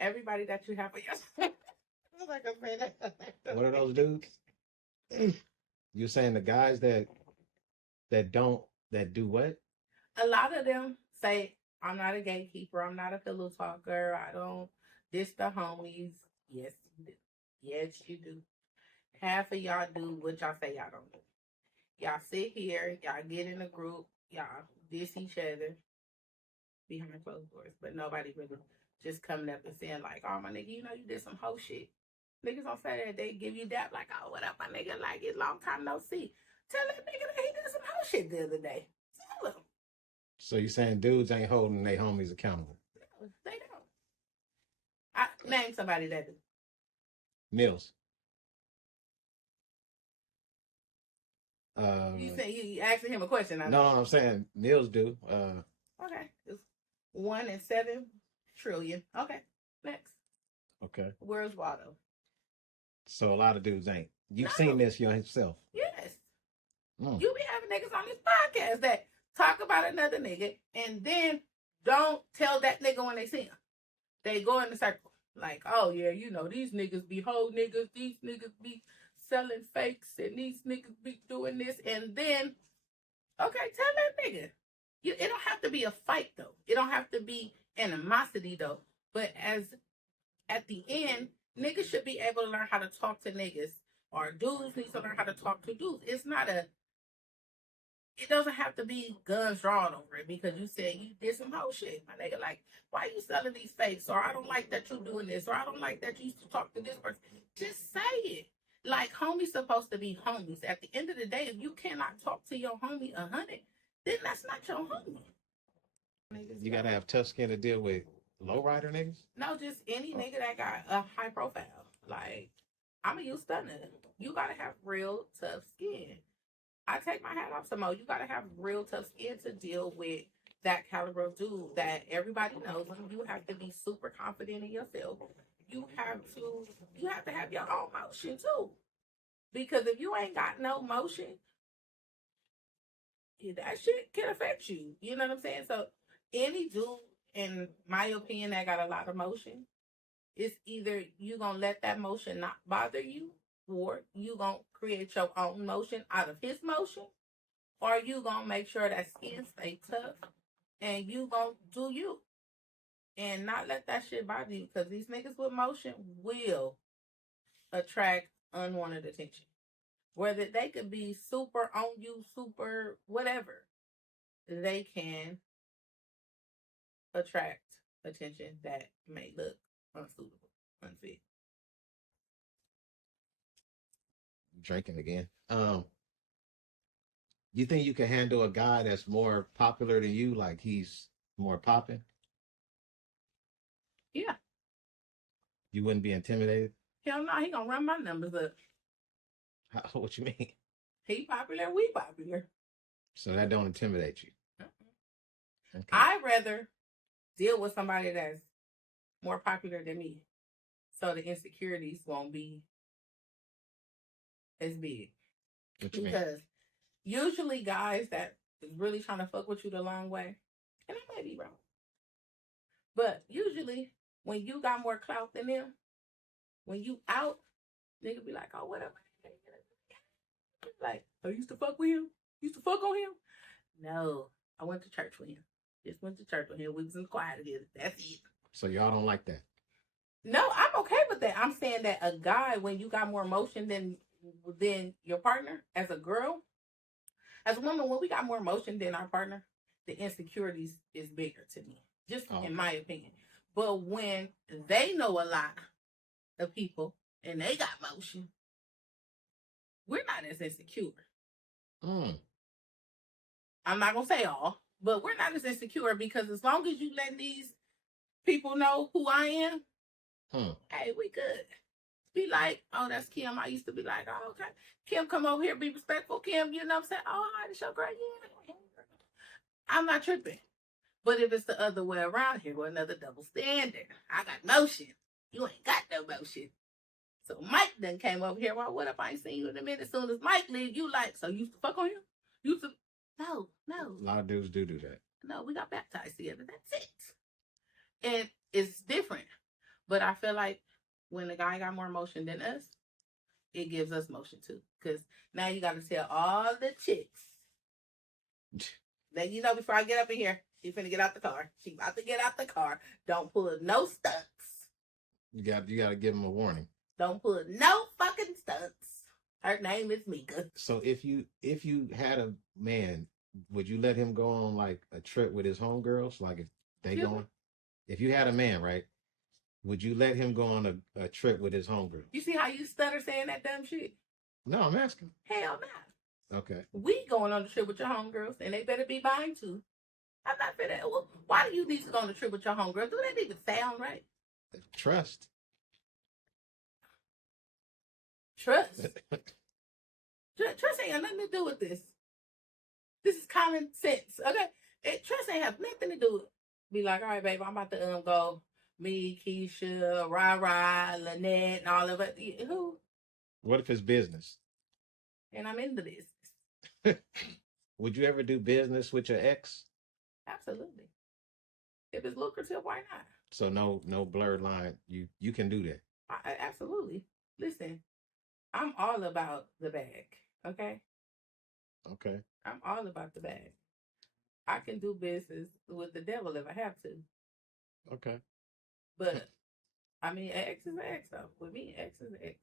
everybody that you have for yourself. I'm not gonna say that. What are those dudes? You saying the guys that don't that do what? A lot of them say, I'm not a gatekeeper, I'm not a pillow talker, I don't diss the homies. Yes, you do. Yes, you do. Half of y'all do what y'all say y'all don't do. Y'all sit here, y'all get in a group, y'all diss each other behind closed doors, but nobody really just coming up and saying like, oh my nigga, you know you did some whole shit. Niggas don't say that. They give you that like, oh, what up, my nigga? Like, it's long time no see. Tell that nigga that he did some whole shit the other day. Tell him. So you saying dudes ain't holding their homies accountable? No, they don't. I name somebody that do. Mills. You say you asking him a question. No, I'm saying Mills do. Okay, it's 1 in 7 trillion. Okay, next. Okay. Where's Waldo? So a lot of dudes ain't. You've seen this yourself. Yes. Mm. You be having niggas on this podcast that talk about another nigga and then don't tell that nigga when they see him. They go in the circle. Like, oh yeah, you know, these niggas be whole niggas, these niggas be selling fakes, and these niggas be doing this, and then, okay, tell that nigga. It don't have to be a fight though. It don't have to be animosity though. But as at the end, niggas should be able to learn how to talk to niggas, or dudes need to learn how to talk to dudes. It doesn't have to be guns drawn over it because you said you did some whole shit, my nigga. Like, why you selling these fakes? Or I don't like that you doing this, or I don't like that you used to talk to this person. Just say it. Like, homies supposed to be homies. At the end of the day, if you cannot talk to your homie 100, then that's not your homie. You gotta have tough skin to deal with lowrider niggas? No, just any nigga that got a high profile. Like, I'm a youth stunner. You gotta have real tough skin. I take my hat off some more. You gotta have real tough skin to deal with that caliber of dude that everybody knows. You have to be super confident in yourself. You have to have your own motion too. Because if you ain't got no motion, that shit can affect you. You know what I'm saying? So any dude, in my opinion, that got a lot of motion, it's either you gonna let that motion not bother you, or you gonna create your own motion out of his motion, or you gonna make sure that skin stay tough and you gonna do you and not let that shit bother you, because these niggas with motion will attract unwanted attention. Whether they could be super on you, super whatever, they can attract attention that may look unsuitable, unfit. Drinking again. You think you can handle a guy that's more popular than you, like he's more popping? Yeah. You wouldn't be intimidated? Hell no, he gonna run my numbers up. What you mean? He popular, we popular. So that don't intimidate you? Okay. I'd rather deal with somebody that's more popular than me, so the insecurities won't be as big. Because usually guys that is really trying to fuck with you the long way, and I may be wrong, but usually when you got more clout than them, when you out, nigga be like, oh, whatever. Like, I used to fuck with him? Used to fuck on him? No, I went to church with him. Just went to church with him. We was in the choir together. That's it. So y'all don't like that? No, I'm okay with that. I'm saying that a guy, when you got more emotion than your partner, as a girl, as a woman, when we got more emotion than our partner, the insecurities is bigger to me. Just in my opinion. But when they know a lot of people and they got motion, we're not as insecure. I'm not gonna say all, but we're not as insecure, because as long as you let these people know who I am, hey, we good. Be like, oh, that's Kim. I used to be like, oh, okay. Kim, come over here, be respectful. Kim, you know what I'm saying? Oh, hi, it's your girl. Yeah. I'm not tripping. But if it's the other way around, here, with another double standard. I got motion. You ain't got no motion. So Mike then came over here. Well, what if I ain't seen you in a minute? As soon as Mike leave, you like, so you used to fuck on him? Used to? No. A lot of dudes do that. No, we got baptized together. That's it. And it's different. But But I feel like when the guy got more motion than us, it gives us motion too. Because now you got to tell all the chicks that, before I get up in here, she finna get out the car. She about to get out the car. Don't pull no stunts. You got to give him a warning. Don't pull no fucking stunts. Her name is Mika. So if you had a man, would you let him go on like a trip with his homegirls? Like if they going, if you had a man, right? Would you let him go on a trip with his homegirl? You see how you stutter saying that dumb shit? No, I'm asking. Hell no. Okay. We going on the trip with your homegirls, and they better be buying too. I'm not for that. Well, why do you need to go on the trip with your homegirls? Do that even sound right? Trust. Trust. Trust ain't got nothing to do with this. This is common sense, okay? Trust ain't have nothing to do with it. Be like, all right, babe, I'm about to go. Me, Keisha, Rara, Lynette, and all of it. Who? What if it's business? And I'm into this. Would you ever do business with your ex? Absolutely. If it's lucrative, why not? So no blurred line. You can do that. Absolutely. Listen, I'm all about the bag. Okay. Okay. I'm all about the bag. I can do business with the devil if I have to. Okay. But I mean, an ex is an ex though. With me, ex is an ex.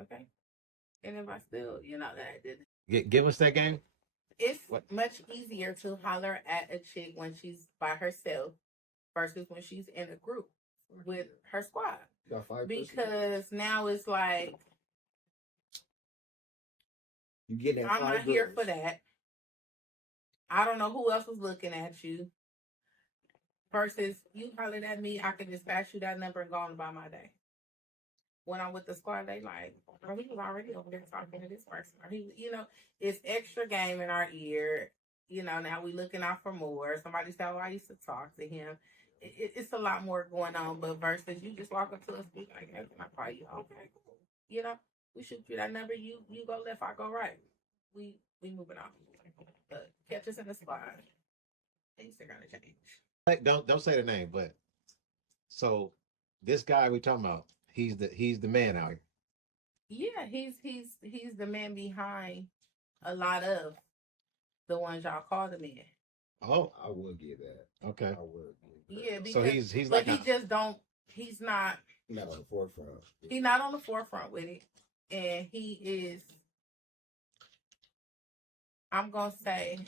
Okay. And if I still, Give us that game. it's much easier to holler at a chick when she's by herself versus when she's in a group with her squad. Because now it's like, you get that. I'm not here for that. I don't know who else was looking at you. Versus you hollered at me, I can just pass you that number and go on about my day. When I'm with the squad, they like, oh, he was already over there talking to this person. Or he, it's extra game in our ear. Now we looking out for more. Somebody said, oh, I used to talk to him. It's a lot more going on, but versus you just walk up to us, be like, hey, can I call you? Okay, cool. We shoot you that number. You go left, I go right. We moving on. But catch us in the squad. Things are gonna change. Don't say the name, but so this guy we talking about, he's the man out here. Yeah, he's the man behind a lot of the ones y'all call the man. Oh, I would give that. Okay. I would. Yeah, because, so he's but like he just don't. He's not. Not on the forefront. He's not on the forefront with it, and he is. I'm gonna say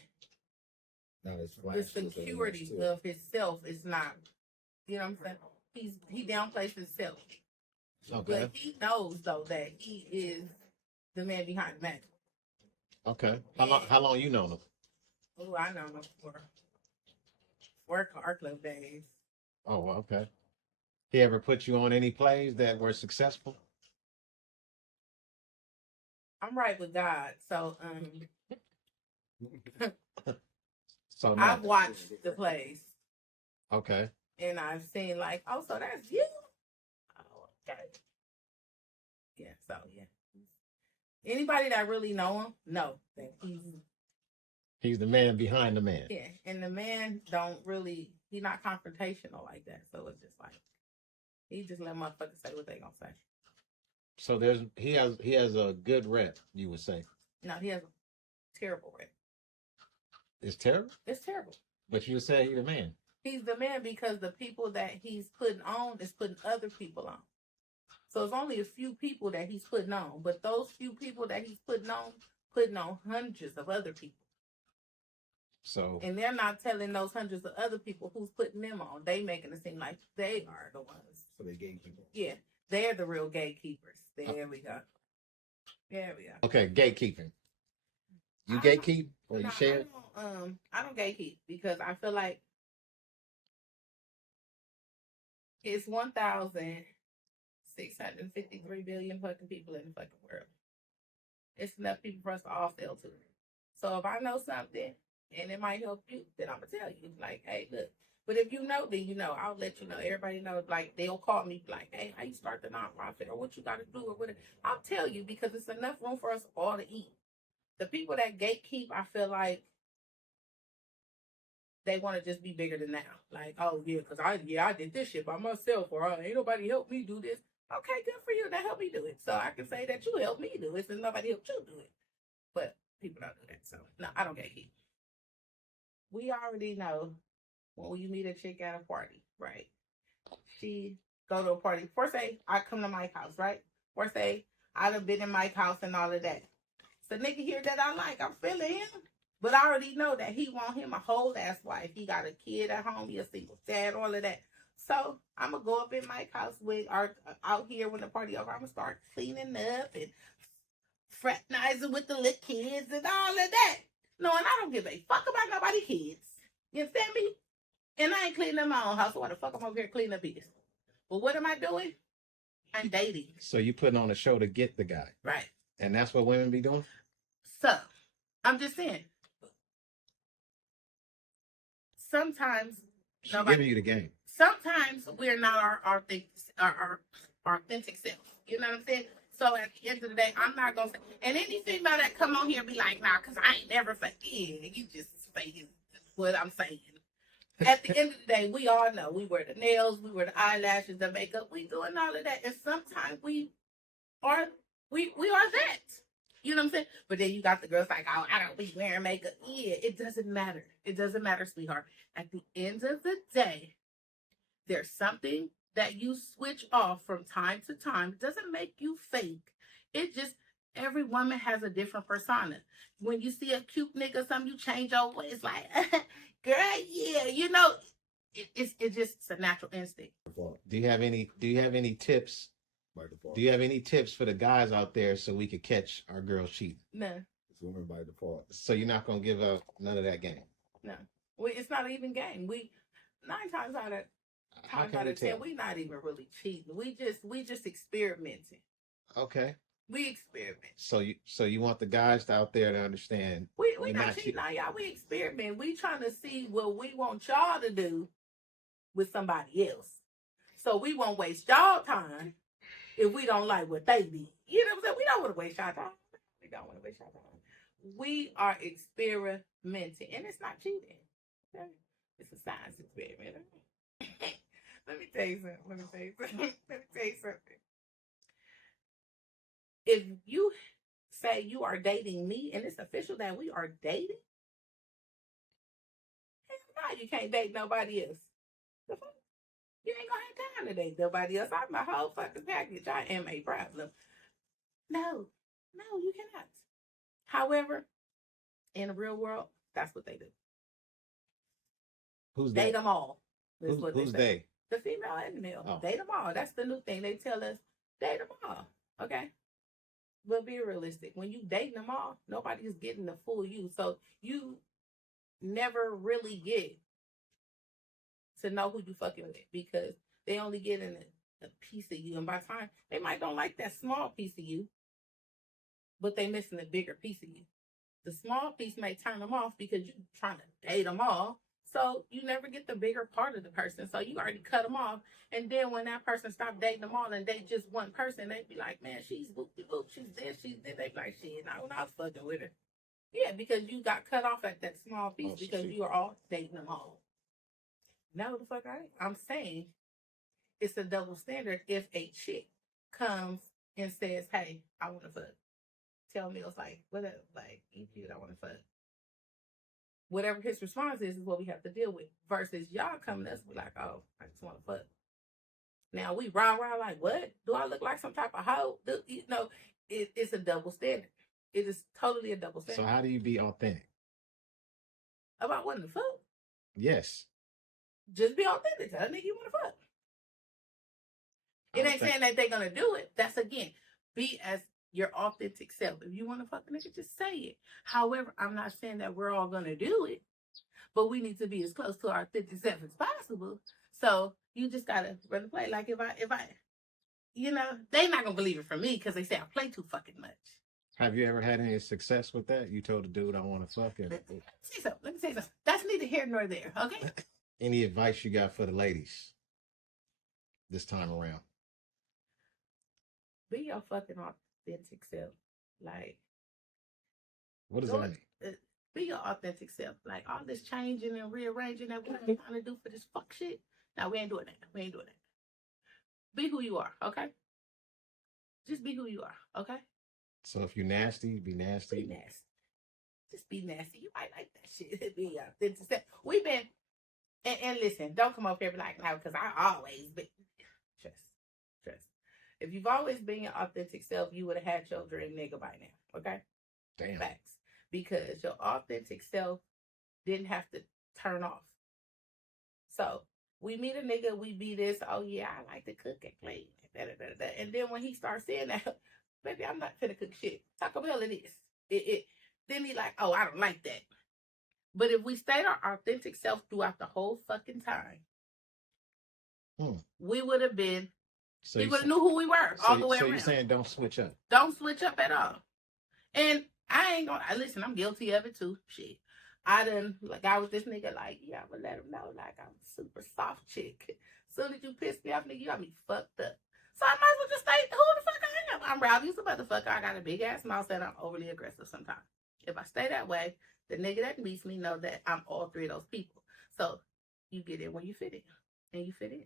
the security of himself is not. You know what I'm saying? He downplays himself. Okay. But he knows though that he is the man behind the magic. Okay. How long you known him? Oh, I know him for work car club days. Oh, well, okay. He ever put you on any plays that were successful? I'm right with God, so So no. I've watched the plays. Okay. And I've seen like, oh, so that's you? Oh, okay. Yeah, so yeah. Anybody that really know him, know that he's the man behind the man. Yeah, and the man he's not confrontational like that. So it's just like, he just let motherfuckers say what they gonna say. So he has a good rep, you would say. No, he has a terrible rep. It's terrible? It's terrible. But you would say he's the man. He's the man because the people that he's putting on is putting other people on. So it's only a few people that he's putting on. But those few people that he's putting on hundreds of other people. So, and they're not telling those hundreds of other people who's putting them on. They making it seem like they are the ones. So they gatekeepers. Yeah, they're the real gatekeepers. There we go. There we go. Okay, gatekeeping. You gatekeep or you share? I don't gatekeep because I feel like it's 1,653 billion fucking people in the fucking world. It's enough people for us to all sell to. So if I know something and it might help you, then I'm gonna tell you, like, hey, look. But if you know, then you know. I'll let you know. Everybody knows. Like, they'll call me, like, hey, how you start the nonprofit or what you got to do or whatever. I'll tell you because it's enough room for us all to eat. The people that gatekeep, I feel like they want to just be bigger than now. Like, oh yeah, because I did this shit by myself, or ain't nobody helped me do this. Okay, good for you. That helped me do it. So I can say that you helped me do it, since nobody helped you do it. But people don't do that. So no, I don't get heat. We already know when you meet a chick at a party, right? She go to a party. For say I come to Mike's house, right? For say I done been in Mike's house and all of that. So nigga here that I like, I'm feeling him. But I already know that he want him a whole ass wife. He got a kid at home. He a single dad, all of that. So I'm going to go up in Mike's house with out here when the party over. I'm going to start cleaning up and fraternizing with the little kids and all of that. No, and I don't give a fuck about nobody's kids. You understand me? And I ain't cleaning up my own house. So why the fuck I'm over here cleaning up his? But what am I doing? I'm dating. So you putting on a show to get the guy. Right. And that's what women be doing? So, I'm just saying. Sometimes She giving you the game. sometimes we're not our authentic self. You know what I'm saying? So at the end of the day, I'm not gonna say. And any female that come on here be like, nah, cause I ain't never fake. Yeah, you just faking what I'm saying. At the end of the day, we all know we wear the nails, we wear the eyelashes, the makeup, we doing all of that, and sometimes we are that. You know what I'm saying? But then you got the girls like, oh, I don't be wearing makeup. Yeah, it doesn't matter. It doesn't matter, sweetheart. At the end of the day, there's something that you switch off from time to time. It doesn't make you fake. It just, every woman has a different persona. When you see a cute nigga, something you change your way. It's like, girl, yeah, you know, it's just a natural instinct. Do you have any tips? By default. Do you have any tips for the guys out there so we could catch our girls cheating? No, It's women by default. So you're not gonna give up none of that game. no. It's not even game. We 9 times out of How times can out we of 10, tell? we not even really cheating. We just experimenting. Okay. We experiment. So you want the guys out there to understand We we're not not cheating cheating. on y'all. We experiment. We trying to see what we want y'all to do with somebody else. So we won't waste y'all time if we don't like what they did. You know what I'm saying? We don't want to waste y'all time. We don't want to waste y'all time. We are experimenting, and it's not cheating. Okay? It's a science experiment. Let me tell you something. If you say you are dating me and it's official that we are dating, hell no, you can't date nobody else. The fuck? You ain't gonna have time to date nobody else. I'm a whole fucking package. I am a problem. No, you cannot. However, in the real world, that's what they do. Who's Date that? them all. That's what Who's say. they? The female and the male. Oh. Date them all. That's the new thing. They tell us, date them all. Okay? But be realistic. When you dating them all, nobody's getting the full you. So you never really get to know who you fucking with because they only get in a piece of you. And by the time, they might don't like that small piece of you, but they missing a bigger piece of you. The small piece may turn them off because you're trying to date them all. So you never get the bigger part of the person. So you already cut them off. And then when that person stop dating them all and they just one person, they be like, man, she's boop, she's this, she's this. They be like, shit, I was fucking with her. Yeah, because you got cut off at that small piece because you are all dating them all. No, the fuck I ain't. I'm saying it's a double standard if a chick comes and says, hey, I want to fuck. Tell me, it's like, whatever, like, you cute, I want to fuck. Whatever his response is what we have to deal with. Versus y'all coming to us, be like, oh, I just want to fuck. Now we rah like, what? Do I look like some type of hoe? You know, it's a double standard. It is totally a double standard. So how do you be authentic? About wanting to fuck? Yes. Just be authentic. Tell a nigga you want to fuck. It ain't saying that they're gonna do it. That's again, be as your authentic self. If you want to fuck a nigga, just say it. However, I'm not saying that we're all gonna do it, but we need to be as close to our authentic self as possible. So you just gotta run the play. Like if I, you know, they not gonna believe it from me because they say I play too fucking much. Have you ever had any success with that? You told the dude I want to fuck him. Let me say something. That's neither here nor there. Okay. Any advice you got for the ladies this time around? Be your fucking authentic self. Like, What does that mean? Be your authentic self. Like all this changing and rearranging that we're trying to do for this fuck shit. No, we ain't doing that. We ain't doing that. Be who you are, okay? Just be who you are, okay? So if you're nasty, be nasty. Be nasty. Just be nasty. You might like that shit. Be your authentic self. We've been, and listen, don't come up here and be like, no, because I always been. Trust. If you've always been your authentic self, you would have had your dream nigga by now, okay? Damn. Facts. Because your authentic self didn't have to turn off. So we meet a nigga, we be this, oh yeah, I like to cook and clean. And then when he starts saying that, baby, I'm not finna cook shit. Taco Bell it is. Then he like, oh, I don't like that. But if we stayed our authentic self throughout the whole fucking time, we would have been, So we would have knew who we were all the way so around. you're saying don't switch up. Don't switch up at all. And I ain't gonna listen, I'm guilty of it too. Shit. I was this nigga like, yeah, I'm gonna let him know like I'm a super soft chick. Soon as you piss me off, nigga, you got me fucked up. So I might as well just stay who the fuck I am. I'm Rowdy's a motherfucker. I got a big ass mouth and I'm overly aggressive sometimes. If I stay that way, the nigga that meets me know that I'm all three of those people. So you get in when you fit in. And you fit in.